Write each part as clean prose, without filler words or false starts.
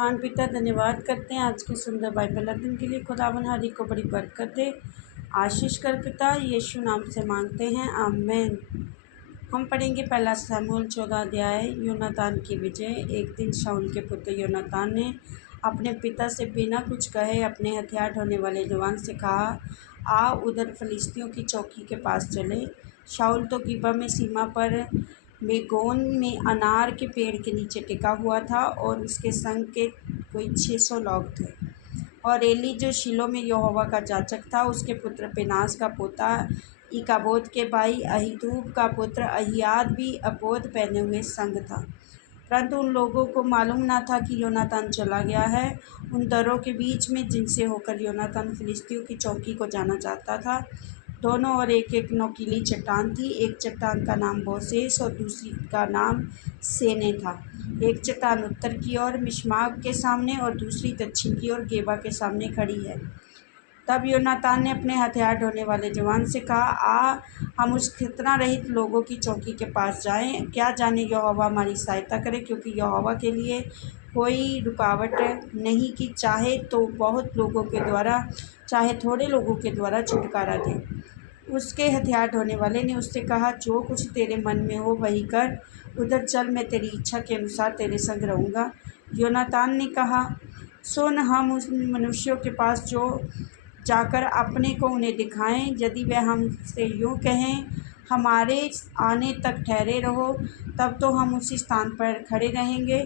महान पिता धन्यवाद करते हैं आज के सुंदर बाइबल अध्ययन के लिए। खुदावन हर एक को बड़ी बरकत दे, आशीष कर पिता यीशु नाम से मांगते हैं, आमीन। हम पढ़ेंगे पहला शमूएल 14 अध्याय। योनातान की विजय। एक दिन शाऊल के पुत्र योनातान ने अपने पिता से बिना कुछ कहे अपने हथियार ढोने वाले जवान से कहा, आ उधर फिलिस्तियों की चौकी के पास चले। शाऊल तो गिबा में सीमा पर मेगोन में अनार के पेड़ के नीचे टिका हुआ था और उसके संग के कोई 600 लोग थे। और एली जो शिलो में यहोवा का जाचक था, उसके पुत्र पिनास का पोता इकाबोद के भाई अहीतूब का पुत्र अहियाद भी अपोद पहने हुए संग था। परंतु उन लोगों को मालूम न था कि योनातान चला गया है। उन दरों के बीच में जिनसे होकर योनातान फिलिस्तियों की चौकी को जाना चाहता था, दोनों ओर एक एक नोकीली चट्टान थी। एक चट्टान का नाम बोसेस और दूसरी का नाम सेने था। एक चट्टान उत्तर की ओर मिशमाक के सामने और दूसरी दक्षिण की ओर गेबा के सामने खड़ी है। तब योनातान ने अपने हथियार ढोने वाले जवान से कहा, आ हम उस खतना रहित लोगों की चौकी के पास जाएं। क्या जाने यहोवा हमारी सहायता करे, क्योंकि यहोवा के लिए कोई रुकावट नहीं कि चाहे तो बहुत लोगों के द्वारा चाहे थोड़े लोगों के द्वारा छुटकारा दे। उसके हथियार ढोने वाले ने उससे कहा, जो कुछ तेरे मन में हो वही कर, उधर चल, मैं तेरी इच्छा के अनुसार तेरे संग रहूँगा। योनातान ने कहा, सुन, हम उस मनुष्यों के पास जो जाकर अपने को उन्हें दिखाएं। यदि वह हमसे यूँ कहें, हमारे आने तक ठहरे रहो, तब तो हम उसी स्थान पर खड़े रहेंगे,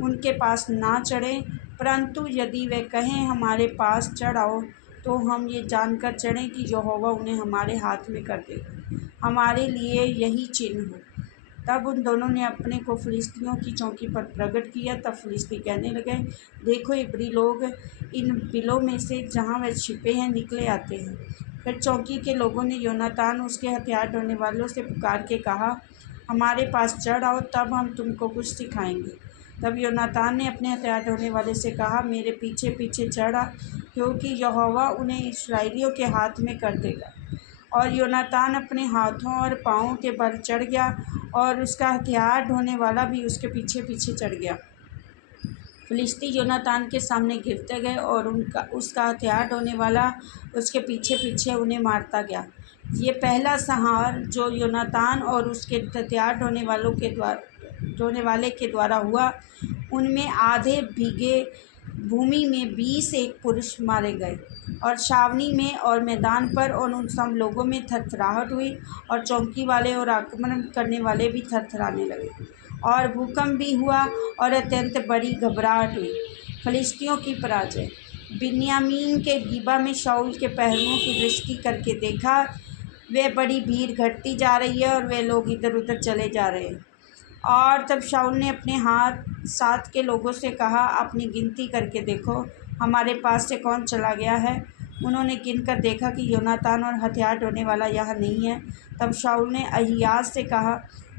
उनके पास ना चढ़ें। परंतु यदि वे कहें, हमारे पास चढ़ आओ, तो हम ये जानकर चढ़ें कि यहोवा उन्हें हमारे हाथ में कर देगा, हमारे लिए यही चिन्ह हो। तब उन दोनों ने अपने को फिलिस्तियों की चौकी पर प्रकट किया। तब फिलिस्ती कहने लगे, देखो, इब्री लोग इन बिलों में से जहाँ वे छिपे हैं निकले आते हैं। फिर चौकी के लोगों ने योनातान उसके हथियार ढोने वालों से पुकार के कहा, हमारे पास चढ़ आओ, तब हम तुमको कुछ सिखाएंगे। तब योनातान ने अपने हथियार ढोने वाले से कहा, मेरे पीछे पीछे चढ़ आ, क्योंकि यहोवा उन्हें इस्राएलियों के हाथ में कर देगा। और योनातान अपने हाथों और पाँवों के बल चढ़ गया और उसका हथियार ढोने वाला भी उसके पीछे पीछे चढ़ गया। फिलिस्ती योनातान के सामने गिरते गए और उसका हथियार ढोने वाला उसके पीछे पीछे उन्हें मारता गया। ये पहला संहार जो योनातान और उसके हथियार ढोने वाले के द्वारा हुआ, उनमें आधे बीघे भूमि में 20 एक पुरुष मारे गए। और छावनी में और मैदान पर और उन सब लोगों में थरथराहट हुई, और चौकी वाले और आक्रमण करने वाले भी थरथराने लगे। और भूकंप भी हुआ और अत्यंत बड़ी घबराहट हुई। फिलिस्तियों की पराजय। बिन्यामीन के गिबा में शाऊल के पहरुओं की दृष्टि करके देखा, वे बड़ी भीड़ घटती जा रही है और वे लोग इधर उधर चले जा रहे हैं। और तब शाऊल ने अपने साथ के लोगों से कहा, अपनी गिनती करके देखो, हमारे पास से कौन चला गया है। उन्होंने गिनकर देखा कि योनातान और हथियार ढोने वाला यहाँ नहीं है। तब शाऊल ने अहियाज से कहा,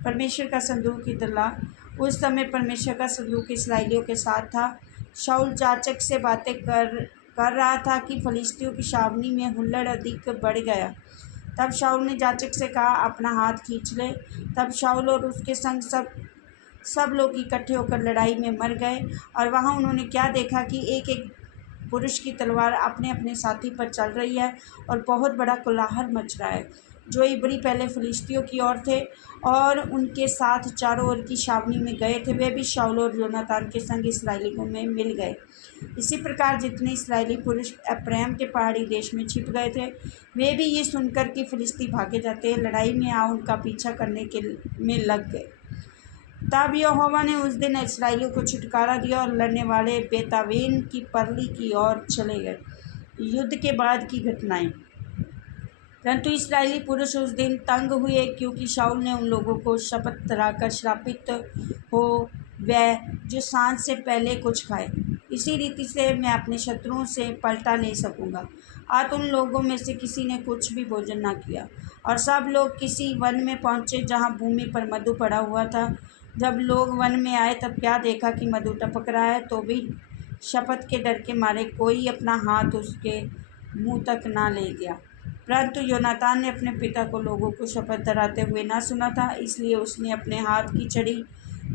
परमेश्वर का संदूक इधर ला। उस समय परमेश्वर का संदूक इस्राएलियों के साथ था। शाऊल जाचक से बातें कर रहा था कि फिलिस्तियों की छावनी में हुल्लड़ अधिक बढ़ गया। तब शाऊल ने जाचक से कहा, अपना हाथ खींच ले। तब शाऊल और उसके संग सब लोग इकट्ठे होकर लड़ाई में मर गए। और वहाँ उन्होंने क्या देखा कि एक एक पुरुष की तलवार अपने अपने साथी पर चल रही है और बहुत बड़ा कोलाहल मच रहा है। जो इब्री पहले फिलिस्तियों की ओर थे और उनके साथ चारों ओर की छावनी में गए थे, वे भी शाऊल और योनातान के संग इस्राएलियों में मिल गए। इसी प्रकार जितने इस्राएली पुरुष एप्रैम के पहाड़ी देश में छिप गए थे, वे भी ये सुनकर कि फिलिस्ती भागे जाते हैं, लड़ाई में आ उनका पीछा करने में लग गए। तब यहोवा ने उस दिन इस्राएलियों को छुटकारा दिया और लड़ने वाले बेतावेन की परली की ओर चले गए। युद्ध के बाद की घटनाएं। परंतु इस्राएली पुरुष उस दिन तंग हुए, क्योंकि शाऊल ने उन लोगों को शपथ दिलाकर श्रापित हो वह जो सांझ से पहले कुछ खाए, इसी रीति से मैं अपने शत्रुओं से पलटा ले सकूँगा। आज उन लोगों में से किसी ने कुछ भी भोजन न किया। और सब लोग किसी वन में पहुँचे जहाँ भूमि पर मधु पड़ा हुआ था। जब लोग वन में आए तब क्या देखा कि मधु टपक रहा है, तो भी शपथ के डर के मारे कोई अपना हाथ उसके मुंह तक ना ले गया। परंतु योनातान ने अपने पिता को लोगों को शपथ धराते हुए ना सुना था, इसलिए उसने अपने हाथ की छड़ी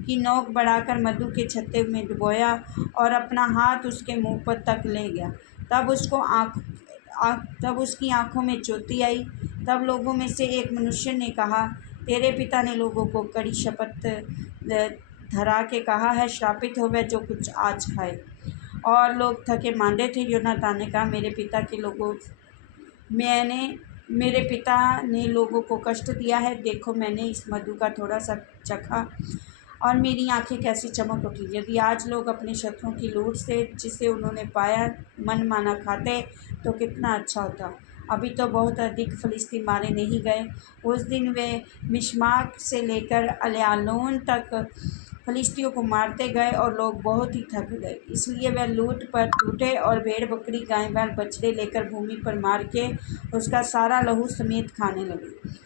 की नोक बढ़ाकर मधु के छत्ते में डुबोया और अपना हाथ उसके मुंह पर तक ले गया। तब उसकी आंखों में ज्योति आई। तब लोगों में से एक मनुष्य ने कहा, तेरे पिता ने लोगों को कड़ी शपथ धरा के कहा है, श्रापित हो वह जो कुछ आज खाए। और लोग थके मांदे थे। योनातान ने कहा, मेरे पिता ने लोगों को कष्ट दिया है। देखो, मैंने इस मधु का थोड़ा सा चखा और मेरी आंखें कैसी चमक उठी। यदि आज लोग अपने शत्रुओं की लूट से जिसे उन्होंने पाया मन माना खाते तो कितना अच्छा होता। अभी तो बहुत अधिक फ़िलिस्ती मारे नहीं गए। उस दिन वे मिशमाक से लेकर अल्यालोन तक फ़िलिस्तियों को मारते गए और लोग बहुत ही थक गए। इसलिए वे लूट पर टूटे और भेड़ बकरी गाय बैल बछड़े लेकर भूमि पर मार के उसका सारा लहू समेत खाने लगे।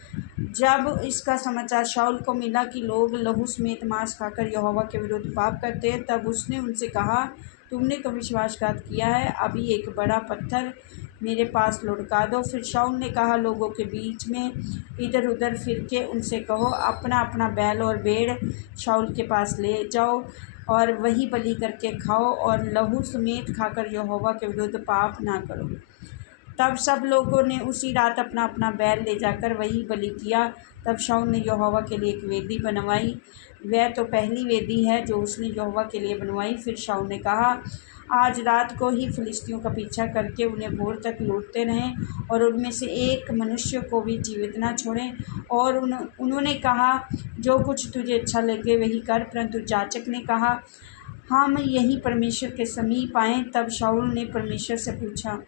जब इसका समाचार शाऊल को मिला कि लोग लहू समेत मांस खाकर यहोवा के विरुद्ध पाप करते हैं, तब उसने उनसे कहा, तुमने तो विश्वासघात किया है। अभी एक बड़ा पत्थर मेरे पास लुढ़का दो। फिर शाऊल ने कहा, लोगों के बीच में इधर उधर फिर के उनसे कहो, अपना अपना बैल और भेड़ शाऊल के पास ले जाओ और वही बलि करके खाओ और लहू समेत खाकर यहोवा के विरुद्ध पाप ना करो। तब सब लोगों ने उसी रात अपना अपना बैल ले जाकर वही बलि किया। तब शाऊल ने यहोवा के लिए एक वेदी बनवाई। वह तो पहली वेदी है जो उसने यहोवा के लिए बनवाई। फिर शाऊल ने कहा, आज रात को ही फिलिस्तियों का पीछा करके उन्हें भोर तक लूटते रहें और उनमें से एक मनुष्य को भी जीवित ना छोड़ें। और उन्होंने कहा, जो कुछ तुझे अच्छा लगे वही कर। परंतु याजक ने कहा, हम यही परमेश्वर के समीप आएँ। तब शाऊल ने परमेश्वर से पूछा,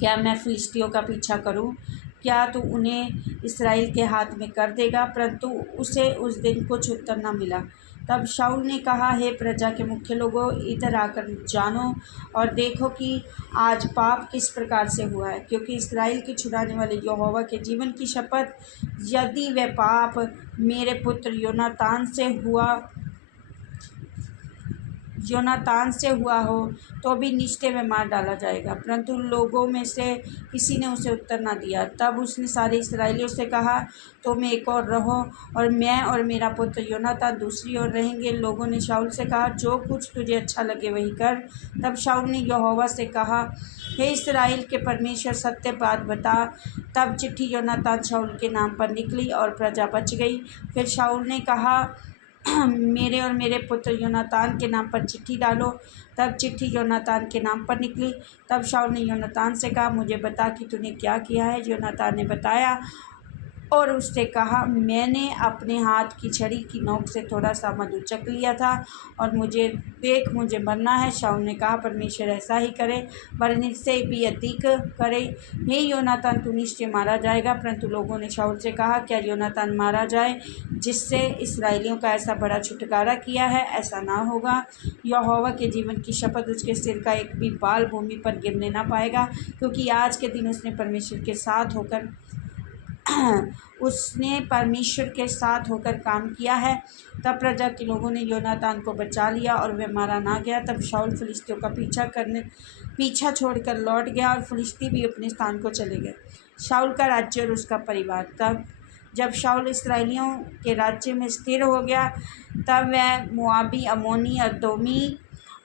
क्या मैं फिलिस्तियों का पीछा करूं? क्या तू उन्हें इसराइल के हाथ में कर देगा? परंतु उसे उस दिन कुछ उत्तर न मिला। तब शाऊल ने कहा, हे प्रजा के मुख्य लोगों, इधर आकर जानो और देखो कि आज पाप किस प्रकार से हुआ है। क्योंकि इसराइल के छुड़ाने वाले यहोवा के जीवन की शपथ, यदि वह पाप मेरे पुत्र योनातान से हुआ हो तो भी निश्चय में मार डाला जाएगा। परंतु लोगों में से किसी ने उसे उत्तर न दिया। तब उसने सारे इस्राएलियों से कहा, तुम एक और रहो और मैं और मेरा पुत्र योनातान दूसरी ओर रहेंगे। लोगों ने शाऊल से कहा, जो कुछ तुझे अच्छा लगे वही कर। तब शाऊल ने यहोवा से कहा, हे इस्राएल के परमेश्वर, सत्य बात बता। तब चिट्ठी योनातान शाऊल के नाम पर निकली और प्रजा बच गई। फिर शाऊल ने कहा, मेरे और मेरे पुत्र योनातान के नाम पर चिट्ठी डालो। तब चिट्ठी योनातान के नाम पर निकली। तब शाऊल ने योनातान से कहा, मुझे बता कि तूने क्या किया है। योनातान ने बताया और उससे कहा, मैंने अपने हाथ की छड़ी की नोक से थोड़ा सा मधु चख लिया था और मुझे मरना है। शाऊल ने कहा, परमेश्वर ऐसा ही करे, मरने से भी अधिक करे। हे योनातान, तू निश्चय मारा जाएगा। परंतु लोगों ने शाऊल से कहा, क्या योनातान मारा जाए जिससे इसराइलियों का ऐसा बड़ा छुटकारा किया है? ऐसा ना होगा। यहोवा के जीवन की शपथ, उसके सिर का एक भी बाल भूमि पर गिरने ना पाएगा, क्योंकि आज के दिन उसने परमेश्वर के साथ होकर काम किया है। तब प्रजा के लोगों ने योनातान को बचा लिया और वह मारा ना गया। तब शाऊल फिलिस्तियों का पीछा छोड़कर लौट गया और फिलिस्ती भी अपने स्थान को चले गए। शाऊल का राज्य और उसका परिवार। तब जब शाऊल इसराइलियों के राज्य में स्थिर हो गया, तब वह मोआबी, अम्मोनी, अदोमी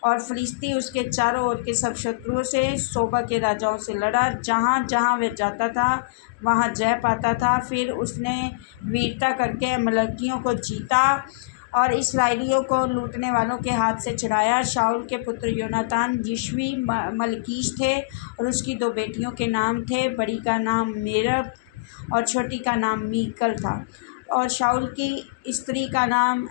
और फिलिस्ती उसके चारों ओर के सब शत्रुओं से, सोबा के राजाओं से लड़ा। जहाँ जहाँ वह जाता था वहाँ जय पाता था। फिर उसने वीरता करके अमलेकियों को जीता और इसराइलियों को लूटने वालों के हाथ से छुड़ाया। शाऊल के पुत्र योनातान यिश्वी मलकीश थे और उसकी 2 बेटियों के नाम थे। बड़ी का नाम मेरब और छोटी का नाम मीकल था। और शाऊल की स्त्री का नाम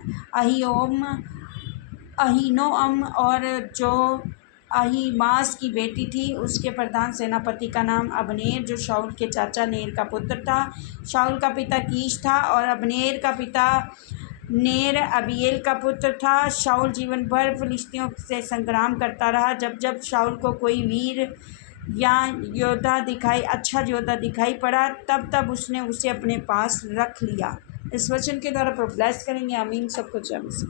अहीनोअम और जो अहीमास की बेटी थी उसके प्रधान सेनापति का नाम अबनेर, जो शाऊल के चाचा नेर का पुत्र था। शाऊल का पिता कीश था और अबनेर का पिता नेर अबीएल का पुत्र था। शाऊल जीवन भर फिलिस्तियों से संग्राम करता रहा। जब जब शाऊल को कोई वीर या अच्छा योद्धा दिखाई पड़ा, तब तब उसने उसे अपने पास रख लिया। इस वचन के द्वारा प्रभु ब्लेस करेंगे। आमीन। सबको जय मसीह।